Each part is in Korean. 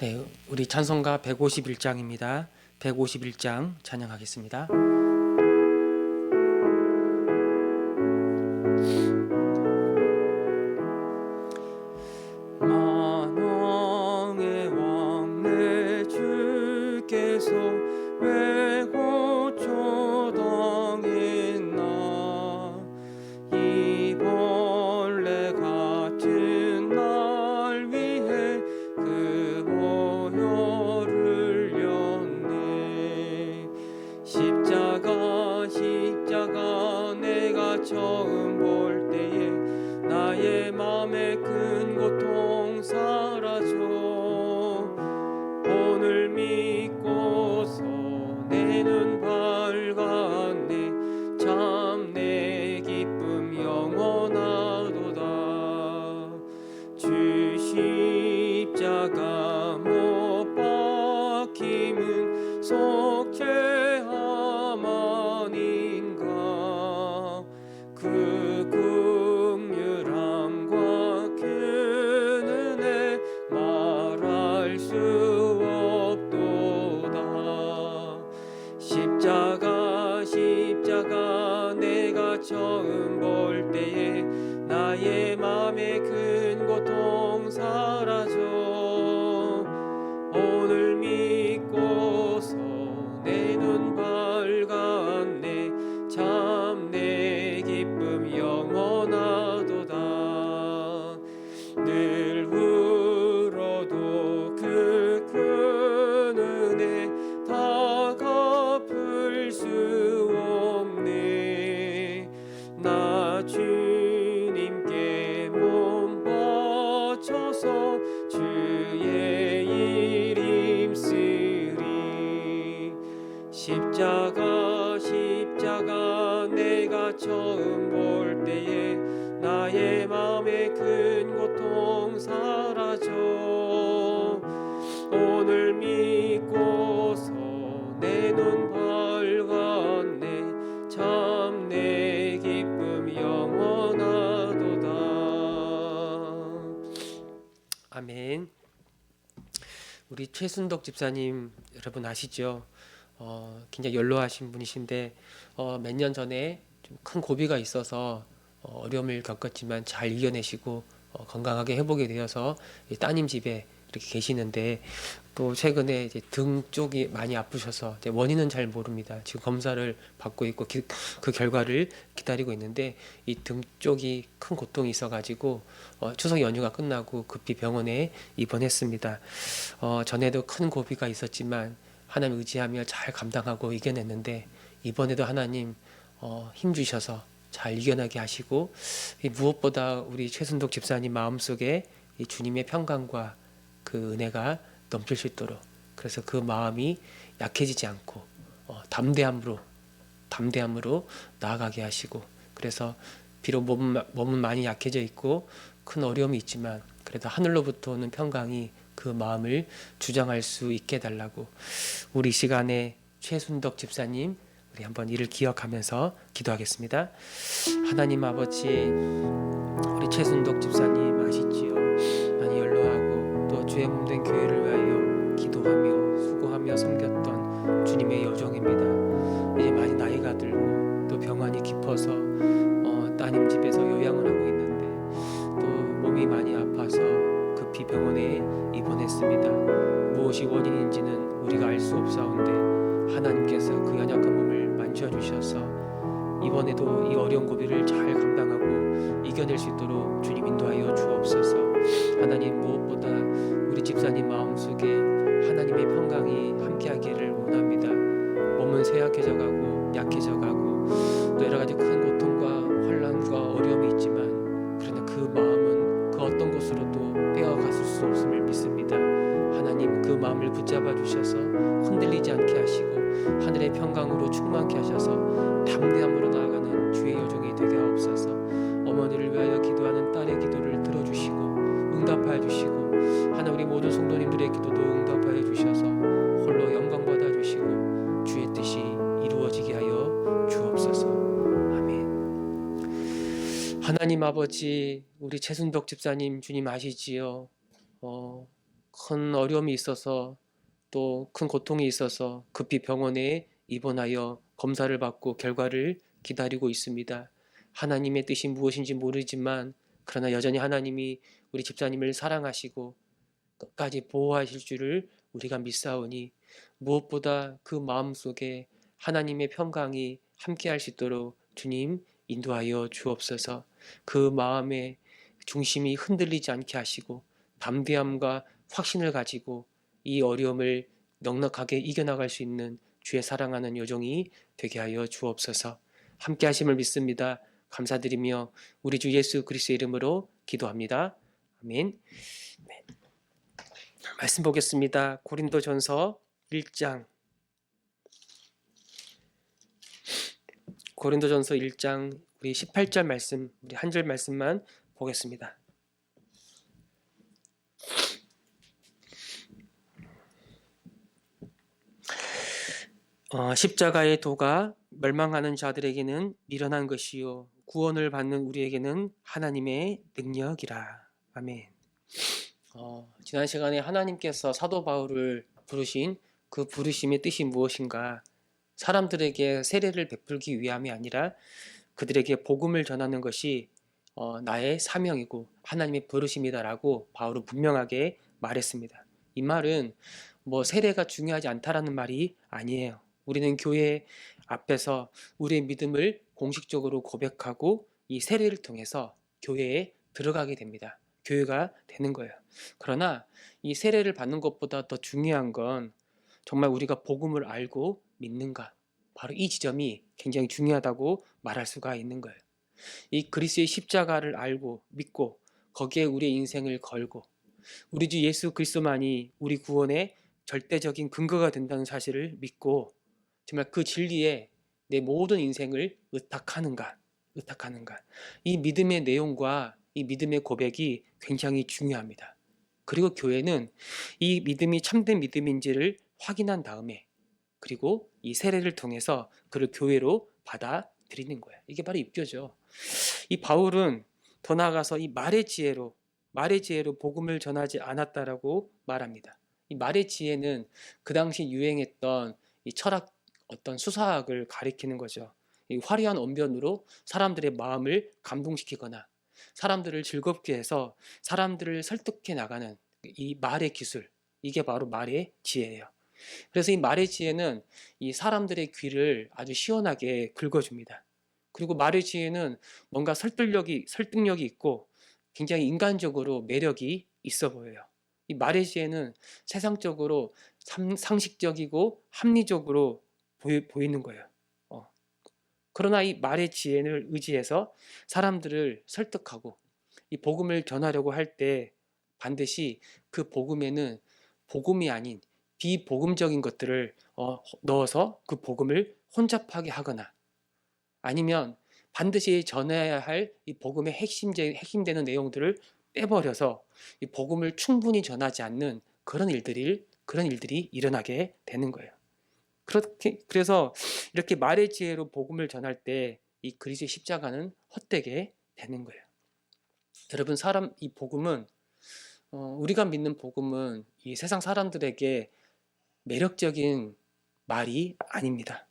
네, 우리 찬송가 151장입니다. 151장 찬양하겠습니다. 만왕의 왕 내 주께서 왜 고초당했나. 이 벌레 같은 날 위해 그 보혈을 흘렸네. 십자가 내가 처음 볼 때에 나의 맘에 큰 고통 사라져. 오늘 믿고서 내 눈 밝았네. 참 내 기쁨 영원하도다. 주 십자가 못 박힘은 속죄함 아닌가. 그 긍휼함과 그 은혜 말할 수 없도다. 십자가 내가 처음 볼 때에 나의 맘에 큰 고통 사라져. 오늘 믿고서 내 눈 밝았네. 참 내 기쁨 영원하도다. 늘 울어도 그 큰 은혜 다 갚을 수 없네. 나 주님께 몸 바쳐서 주의 일 힘쓰리. 십자가 내가 처음 볼 때에 나의 맘에 큰 고통 사라져. 오늘 믿고서 내 눈 밝았네. 참 내 기쁨 영원하도다. 아멘. 우리 최순덕 집사님 여러분 아시죠? 굉장히 연로하신 분이신데 몇 년 전에 좀 큰 고비가 있어서 어려움을 겪었지만 잘 이겨내시고 건강하게 회복이 되어서 따님 집에 이렇게 계시는데, 또 최근에 이제 등 쪽이 많이 아프셔서 이제 원인은 잘 모릅니다. 지금 검사를 받고 있고 그 결과를 기다리고 있는데, 이 등 쪽이 큰 고통이 있어가지고 추석 연휴가 끝나고 급히 병원에 입원했습니다. 전에도 큰 고비가 있었지만 하나님 의지하며 잘 감당하고 이겨냈는데, 이번에도 하나님 힘 주셔서 잘 이겨나게 하시고, 무엇보다 우리 최순덕 집사님 마음속에 이 주님의 평강과 그 은혜가 넘칠 수 있도록, 그래서 그 마음이 약해지지 않고 담대함으로 나아가게 하시고, 그래서 비록 몸은 많이 약해져 있고 큰 어려움이 있지만 그래도 하늘로부터 오는 평강이 그 마음을 주장할 수 있게 해달라고, 우리 시간에 최순덕 집사님 우리 한번 이를 기억하면서 기도하겠습니다. 하나님 아버지, 우리 최순덕 집사님 아시지요? 많이 연로하고 또 주의 몸된 교회를 위하여 기도하며 수고하며 섬겼던 주님의 여종입니다. 이제 많이 나이가 들고 또 병환이 깊어서 따님 집에서 요양을 하고 있는데, 또 몸이 많이 아파서 급히 병원에 입원했습니다. 무엇이 원인인지는 우리가 알 수 없사온데 하나님께서 그 연약한 몸을 만져주셔서 이번에도 이 어려운 고비를 잘 감당하고 이겨낼 수 있도록 주님 인도하여 주옵소서. 하나님, 무엇보다 우리 집사님 마음속에 하나님의 평강이 함께하기를 원합니다. 몸은 쇠약해져가고 약해져가고 또 여러가지 큰 고통과 혼란과 어려움이 있지만, 그러나 그 마음은 그 어떤 곳으로도 빼어갔을 수 없음을 믿습니다. 하나님, 그 마음을 붙잡아 주셔서 흔들리지 않게 하시고 하늘의 평강으로 충만케 하셔서 담대함으로 나아가는 주의 여종이 되게 하옵소서. 어머니를 위하여 기도하는 딸의 기도를 들어주시고 응답하여 주시고, 하나 우리 모든 성도님들의 기도도 응답하여 주셔서 홀로 영광 받아 주시고 주의 뜻이 이루어지게 하여 주옵소서. 아멘. 하나님 아버지, 우리 최순덕 집사님 주님 아시지요? 큰 어려움이 있어서 또 큰 고통이 있어서 급히 병원에 입원하여 검사를 받고 결과를 기다리고 있습니다. 하나님의 뜻이 무엇인지 모르지만 그러나 여전히 하나님이 우리 집사님을 사랑하시고 끝까지 보호하실 줄을 우리가 믿사오니 무엇보다 그 마음속에 하나님의 평강이 함께할 수 있도록 주님 인도하여 주옵소서. 그 마음의 중심이 흔들리지 않게 하시고 담대함과 확신을 가지고 이 어려움을 넉넉하게 이겨나갈 수 있는 주의 사랑하는 요정이 되게 하여 주옵소서. 함께 하심을 믿습니다. 감사드리며 우리 주 예수 그리스도의 이름으로 기도합니다. 아멘. 말씀 보겠습니다. 고린도전서 1장. 고린도전서 1장 우리 18절 말씀, 우리 한 절 말씀만 보겠습니다. 십자가의 도가 멸망하는 자들에게는 미련한 것이요 구원을 받는 우리에게는 하나님의 능력이라. 아멘. 지난 시간에 하나님께서 사도 바울을 부르신 그 부르심의 뜻이 무엇인가? 사람들에게 세례를 베풀기 위함이 아니라 그들에게 복음을 전하는 것이 나의 사명이고 하나님의 부르심이다라고 바울은 분명하게 말했습니다. 이 말은 세례가 중요하지 않다라는 말이 아니에요. 우리는 교회 앞에서 우리의 믿음을 공식적으로 고백하고 이 세례를 통해서 교회에 들어가게 됩니다. 교회가 되는 거예요. 그러나 이 세례를 받는 것보다 더 중요한 건 정말 우리가 복음을 알고 믿는가. 바로 이 지점이 굉장히 중요하다고 말할 수가 있는 거예요. 이 그리스도의 십자가를 알고 믿고 거기에 우리의 인생을 걸고 우리 주 예수 그리스도만이 우리 구원의 절대적인 근거가 된다는 사실을 믿고 정말 그 진리에 내 모든 인생을 의탁하는가. 이 믿음의 내용과 이 믿음의 고백이 굉장히 중요합니다. 그리고 교회는 이 믿음이 참된 믿음인지를 확인한 다음에 그리고 이 세례를 통해서 그를 교회로 받아들이는 거예요. 이게 바로 입교죠. 이 바울은 더 나아가서 이 말의 지혜로 복음을 전하지 않았다라고 말합니다. 이 말의 지혜는 그 당시 유행했던 이 철학 어떤 수사학을 가리키는 거죠. 이 화려한 언변으로 사람들의 마음을 감동시키거나 사람들을 즐겁게 해서 사람들을 설득해 나가는 이 말의 기술, 이게 바로 말의 지혜예요. 그래서 이 말의 지혜는 이 사람들의 귀를 아주 시원하게 긁어줍니다. 그리고 말의 지혜는 뭔가 설득력이 있고 굉장히 인간적으로 매력이 있어 보여요. 이 말의 지혜는 세상적으로 상식적이고 합리적으로 보이는 거예요. 그러나 이 말의 지혜를 의지해서 사람들을 설득하고 이 복음을 전하려고 할 때 반드시 그 복음에는 복음이 아닌 비복음적인 것들을 넣어서 그 복음을 혼잡하게 하거나 아니면 반드시 전해야 할 이 복음의 핵심되는 내용들을 빼버려서 이 복음을 충분히 전하지 않는 그런 일들이 일어나게 되는 거예요. 그래서 이렇게 말의 지혜로 복음을 전할 때 이 그리스도의 십자가는 헛되게 되는 거예요. 여러분, 이 복음은 우리가 믿는 복음은 이 세상 사람들에게 매력적인 말이 아닙니다.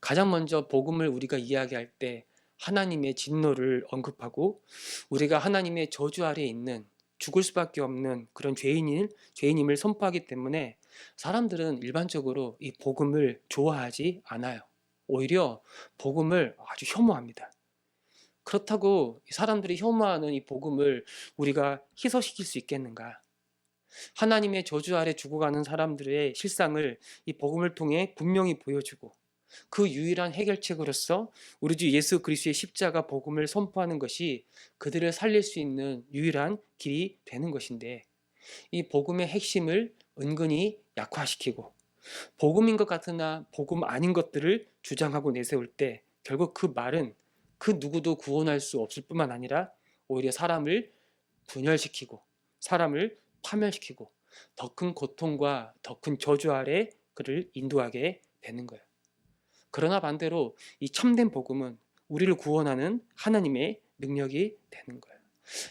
가장 먼저 복음을 우리가 이야기할 때 하나님의 진노를 언급하고 우리가 하나님의 저주 아래에 있는 죽을 수밖에 없는 그런 죄인임을 선포하기 때문에 사람들은 일반적으로 이 복음을 좋아하지 않아요. 오히려 복음을 아주 혐오합니다. 그렇다고 사람들이 혐오하는 이 복음을 우리가 희소시킬 수 있겠는가? 하나님의 저주 아래 죽어가는 사람들의 실상을 이 복음을 통해 분명히 보여주고 그 유일한 해결책으로서 우리 주 예수 그리스도의 십자가 복음을 선포하는 것이 그들을 살릴 수 있는 유일한 길이 되는 것인데 이 복음의 핵심을 은근히 약화시키고 복음인 것 같으나 복음 아닌 것들을 주장하고 내세울 때 결국 그 말은 그 누구도 구원할 수 없을 뿐만 아니라 오히려 사람을 분열시키고 사람을 파멸시키고 더 큰 고통과 더 큰 저주 아래 그를 인도하게 되는 거예요. 그러나 반대로 이 참된 복음은 우리를 구원하는 하나님의 능력이 되는 거예요.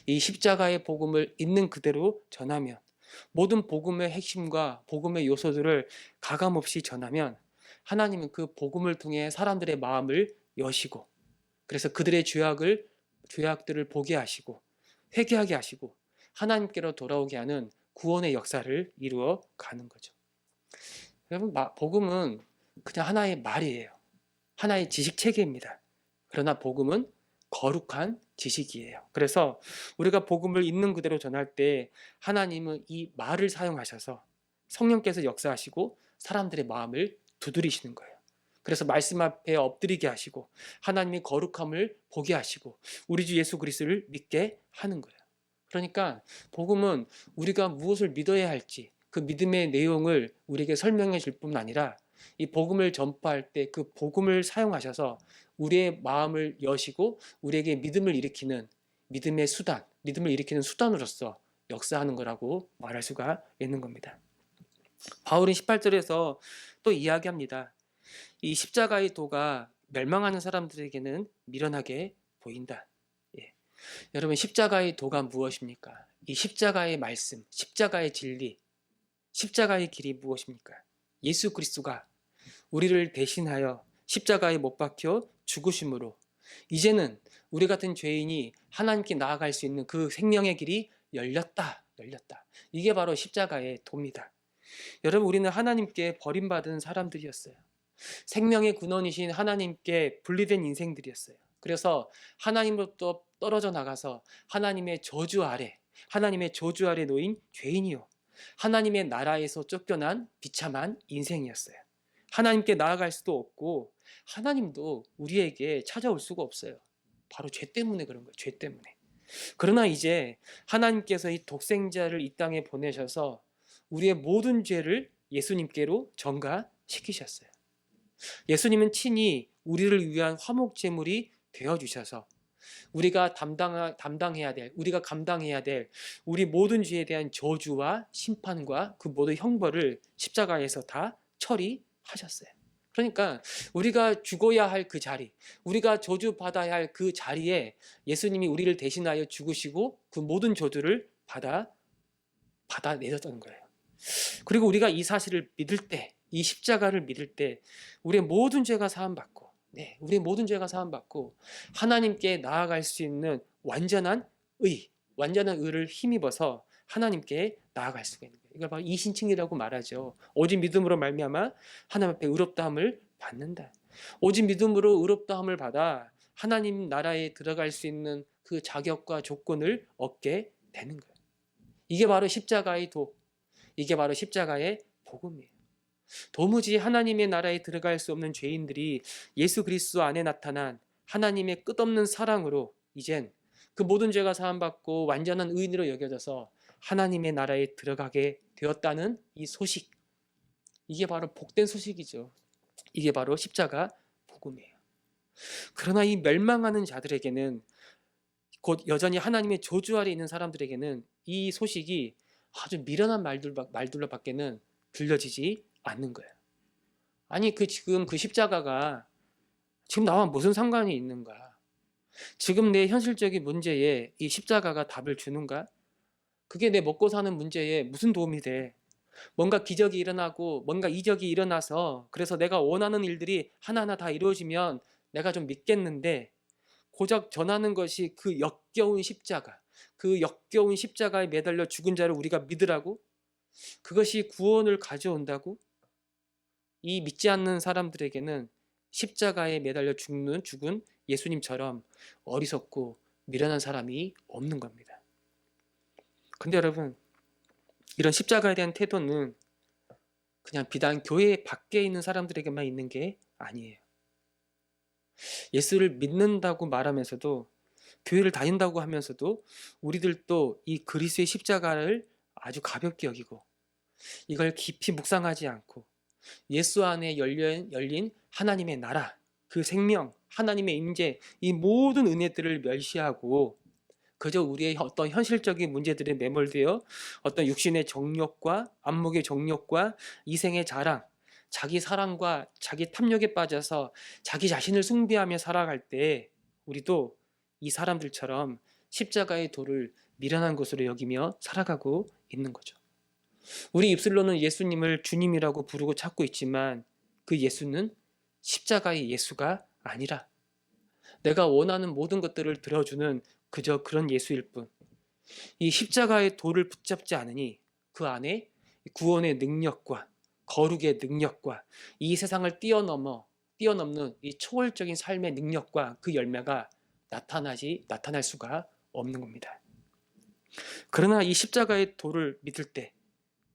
이 십자가의 복음을 있는 그대로 전하면 모든 복음의 핵심과 복음의 요소들을 가감없이 전하면 하나님은 그 복음을 통해 사람들의 마음을 여시고, 그래서 그들의 죄악들을 보게 하시고 회개하게 하시고 하나님께로 돌아오게 하는 구원의 역사를 이루어 가는 거죠. 여러분, 복음은 그냥 하나의 말이에요. 하나의 지식 체계입니다. 그러나 복음은 거룩한 지식이에요. 그래서 우리가 복음을 있는 그대로 전할 때 하나님은 이 말을 사용하셔서 성령께서 역사하시고 사람들의 마음을 두드리시는 거예요. 그래서 말씀 앞에 엎드리게 하시고 하나님의 거룩함을 보게 하시고 우리 주 예수 그리스도를 믿게 하는 거예요. 그러니까 복음은 우리가 무엇을 믿어야 할지 그 믿음의 내용을 우리에게 설명해 줄 뿐 아니라 이 복음을 전파할 때 그 복음을 사용하셔서 우리의 마음을 여시고 우리에게 믿음을 일으키는 믿음의 수단, 믿음을 일으키는 수단으로서 역사하는 거라고 말할 수가 있는 겁니다. 바울은 18절에서 또 이야기합니다. 이 십자가의 도가 멸망하는 사람들에게는 미련하게 보인다. 예. 여러분, 십자가의 도가 무엇입니까? 이 십자가의 말씀, 십자가의 진리, 십자가의 길이 무엇입니까? 예수 그리스도가 우리를 대신하여 십자가에 못 박혀 죽으심으로 이제는 우리 같은 죄인이 하나님께 나아갈 수 있는 그 생명의 길이 열렸다. 이게 바로 십자가의 도입니다. 여러분, 우리는 하나님께 버림받은 사람들이었어요. 생명의 근원이신 하나님께 분리된 인생들이었어요. 그래서 하나님으로부터 떨어져 나가서 하나님의 저주 아래 놓인 죄인이요, 하나님의 나라에서 쫓겨난 비참한 인생이었어요. 하나님께 나아갈 수도 없고 하나님도 우리에게 찾아올 수가 없어요. 바로 죄 때문에 그런 거예요. 죄 때문에. 그러나 이제 하나님께서 이 독생자를 이 땅에 보내셔서 우리의 모든 죄를 예수님께로 전가시키셨어요. 예수님은 친히 우리를 위한 화목제물이 되어주셔서 우리가 우리가 감당해야 될 우리 모든 죄에 대한 저주와 심판과 그 모든 형벌을 십자가에서 다 처리하셨어요. 그러니까 우리가 죽어야 할 그 자리, 우리가 저주받아야 할 그 자리에 예수님이 우리를 대신하여 죽으시고 그 모든 저주를 받아내셨다는 거예요. 그리고 우리가 이 사실을 믿을 때, 이 십자가를 믿을 때 우리의 모든 죄가 사함받고, 우리의 모든 죄가 사함받고 하나님께 나아갈 수 있는 완전한 의를 힘입어서 하나님께 나아갈 수가 있는 거예요. 이걸 바로 이신칭이라고 말하죠. 오직 믿음으로 말미암아 하나님 앞에 의롭다함을 받는다. 오직 믿음으로 의롭다함을 받아 하나님 나라에 들어갈 수 있는 그 자격과 조건을 얻게 되는 거예요. 이게 바로 십자가의 도, 이게 바로 십자가의 복음이에요. 도무지 하나님의 나라에 들어갈 수 없는 죄인들이 예수 그리스도 안에 나타난 하나님의 끝없는 사랑으로 이젠 그 모든 죄가 사함받고 완전한 의인으로 여겨져서 하나님의 나라에 들어가게 되었다는 이 소식, 이게 바로 복된 소식이죠. 이게 바로 십자가 복음이에요. 그러나 이 멸망하는 자들에게는, 곧 여전히 하나님의 저주 아래 있는 사람들에게는 이 소식이 아주 미련한 말들로 밖에는 들려지지 않는 거예요. 아니, 지금 그 십자가가 지금 나와 무슨 상관이 있는가? 지금 내 현실적인 문제에 이 십자가가 답을 주는가? 그게 내 먹고 사는 문제에 무슨 도움이 돼? 뭔가 기적이 일어나고 뭔가 이적이 일어나서 그래서 내가 원하는 일들이 하나하나 다 이루어지면 내가 좀 믿겠는데, 고작 전하는 것이 그 역겨운 십자가에 매달려 죽은 자를 우리가 믿으라고? 그것이 구원을 가져온다고? 이 믿지 않는 사람들에게는 십자가에 매달려 죽은 예수님처럼 어리석고 미련한 사람이 없는 겁니다. 근데 여러분, 이런 십자가에 대한 태도는 그냥 비단 교회 밖에 있는 사람들에게만 있는 게 아니에요. 예수를 믿는다고 말하면서도, 교회를 다닌다고 하면서도 우리들도 이 그리스도의 십자가를 아주 가볍게 여기고 이걸 깊이 묵상하지 않고 예수 안에 열린 하나님의 나라, 그 생명, 하나님의 임재, 이 모든 은혜들을 멸시하고 그저 우리의 어떤 현실적인 문제들에 매몰되어 어떤 육신의 정욕과 안목의 정욕과 이생의 자랑, 자기 사랑과 자기 탐욕에 빠져서 자기 자신을 숭배하며 살아갈 때 우리도 이 사람들처럼 십자가의 도를 미련한 것으로 여기며 살아가고 있는 거죠. 우리 입술로는 예수님을 주님이라고 부르고 찾고 있지만 그 예수는 십자가의 예수가 아니라 내가 원하는 모든 것들을 들어주는 그저 그런 예수일 뿐. 이 십자가의 돌을 붙잡지 않으니 그 안에 구원의 능력과 거룩의 능력과 이 세상을 뛰어넘는 이 초월적인 삶의 능력과 그 열매가 나타날 수가 없는 겁니다. 그러나 이 십자가의 도를 믿을 때,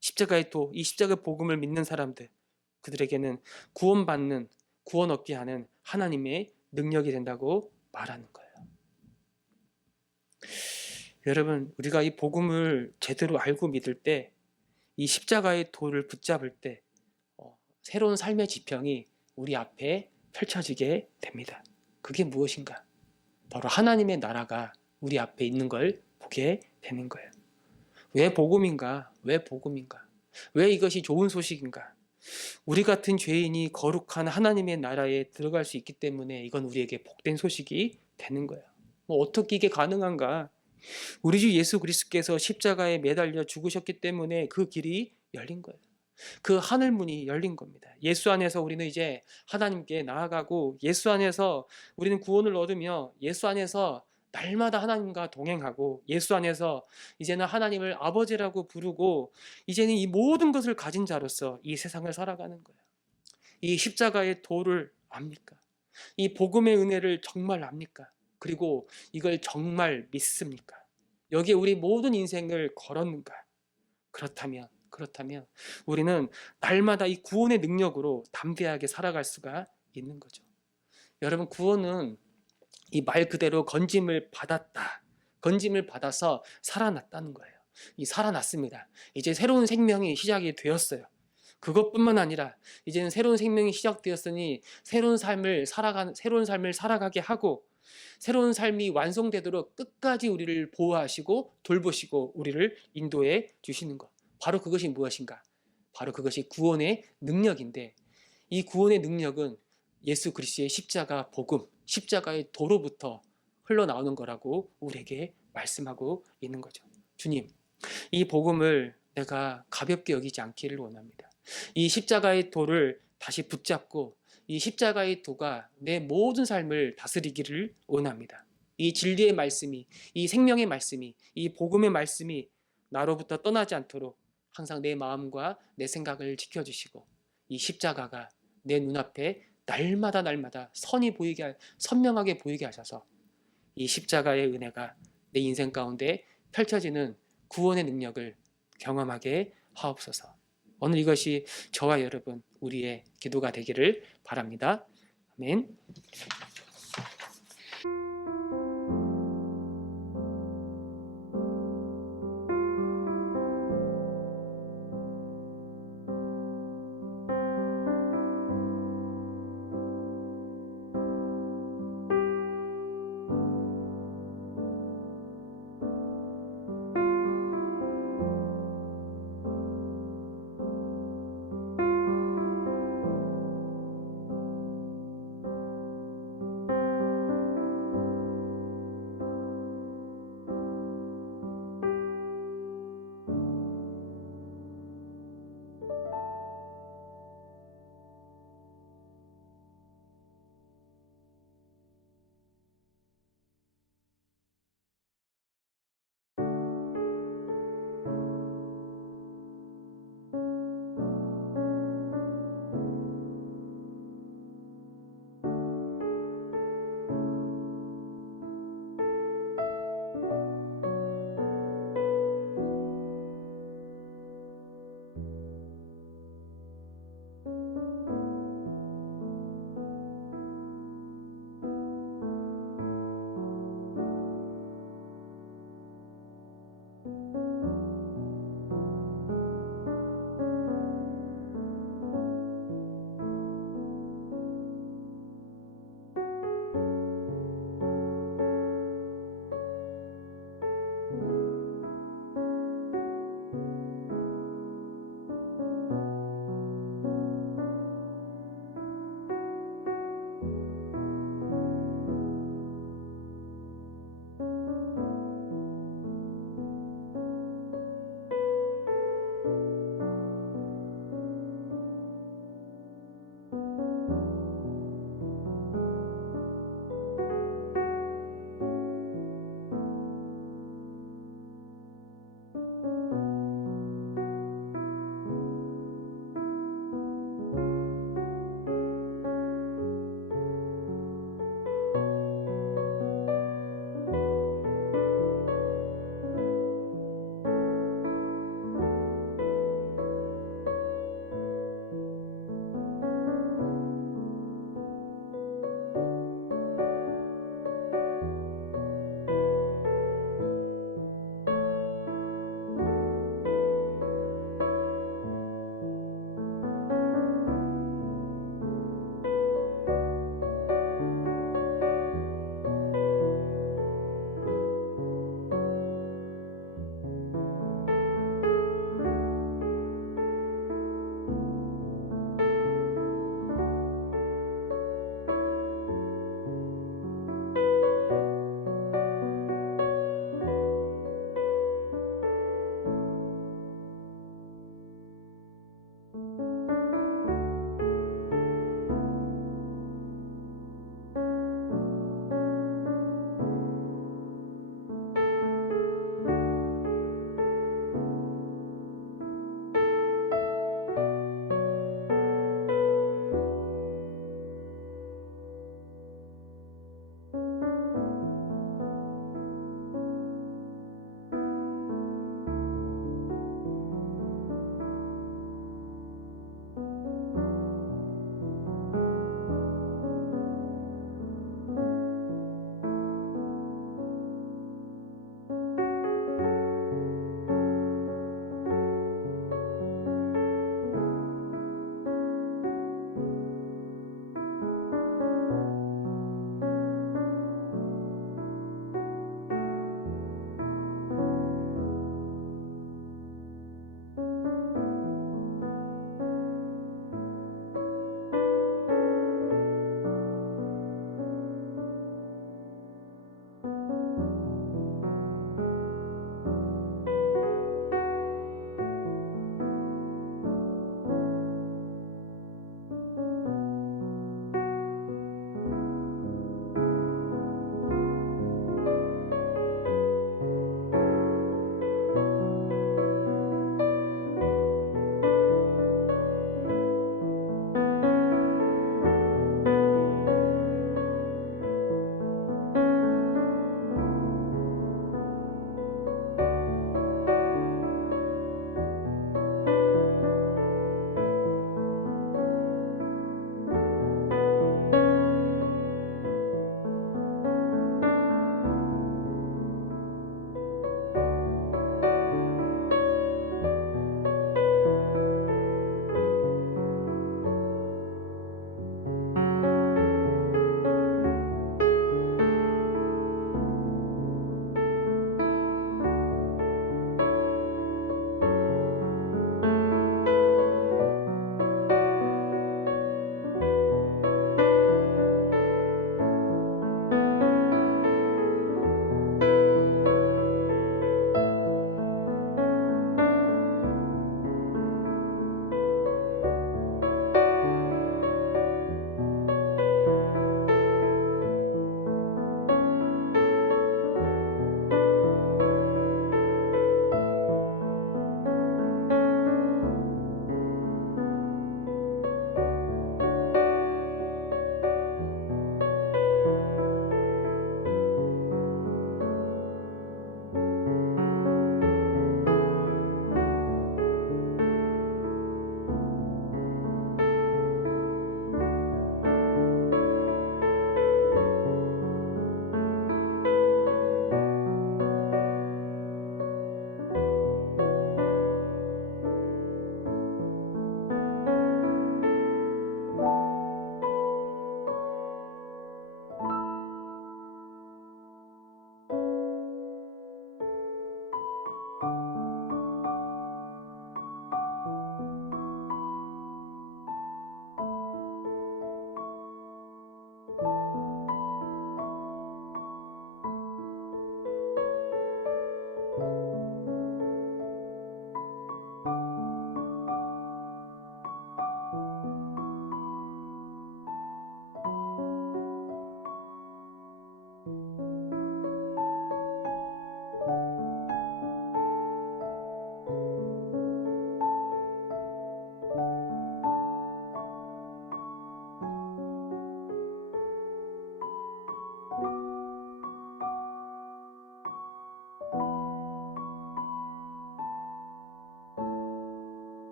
이 십자가의 복음을 믿는 사람들, 그들에게는 구원 얻게 하는 하나님의 능력이 된다고 말하는 거예요. 여러분, 우리가 이 복음을 제대로 알고 믿을 때, 이 십자가의 도를 붙잡을 때 새로운 삶의 지평이 우리 앞에 펼쳐지게 됩니다. 그게 무엇인가? 바로 하나님의 나라가 우리 앞에 있는 걸 보게 되는 거예요. 왜 복음인가? 왜 이것이 좋은 소식인가? 우리 같은 죄인이 거룩한 하나님의 나라에 들어갈 수 있기 때문에 이건 우리에게 복된 소식이 되는 거예요. 어떻게 이게 가능한가? 우리 주 예수 그리스도께서 십자가에 매달려 죽으셨기 때문에 그 길이 열린 거예요. 그 하늘문이 열린 겁니다. 예수 안에서 우리는 이제 하나님께 나아가고 예수 안에서 우리는 구원을 얻으며 예수 안에서 날마다 하나님과 동행하고 예수 안에서 이제는 하나님을 아버지라고 부르고 이제는 이 모든 것을 가진 자로서 이 세상을 살아가는 거예요. 이 십자가의 도를 압니까? 이 복음의 은혜를 정말 압니까? 그리고 이걸 정말 믿습니까? 여기에 우리 모든 인생을 걸었는가? 그렇다면 우리는 날마다 이 구원의 능력으로 담대하게 살아갈 수가 있는 거죠. 여러분, 구원은 이 말 그대로 건짐을 받아서 살아났다는 거예요. 이 살아났습니다. 이제 새로운 생명이 시작이 되었어요. 그것뿐만 아니라 이제는 새로운 생명이 시작되었으니 새로운 삶을 살아가게 하고 새로운 삶이 완성되도록 끝까지 우리를 보호하시고 돌보시고 우리를 인도해 주시는 것. 바로 그것이 무엇인가? 바로 그것이 구원의 능력인데 이 구원의 능력은 예수 그리스도의 십자가 복음, 십자가의 도로부터 흘러나오는 거라고 우리에게 말씀하고 있는 거죠. 주님, 이 복음을 내가 가볍게 여기지 않기를 원합니다. 이 십자가의 도를 다시 붙잡고 이 십자가의 도가 내 모든 삶을 다스리기를 원합니다. 이 진리의 말씀이, 이 생명의 말씀이, 이 복음의 말씀이 나로부터 떠나지 않도록 항상 내 마음과 내 생각을 지켜주시고 이 십자가가 내 눈앞에 날마다 선명하게 보이게 하셔서 이 십자가의 은혜가 내 인생 가운데 펼쳐지는 구원의 능력을 경험하게 하옵소서. 오늘 이것이 저와 여러분 우리의 기도가 되기를 바랍니다. 아멘.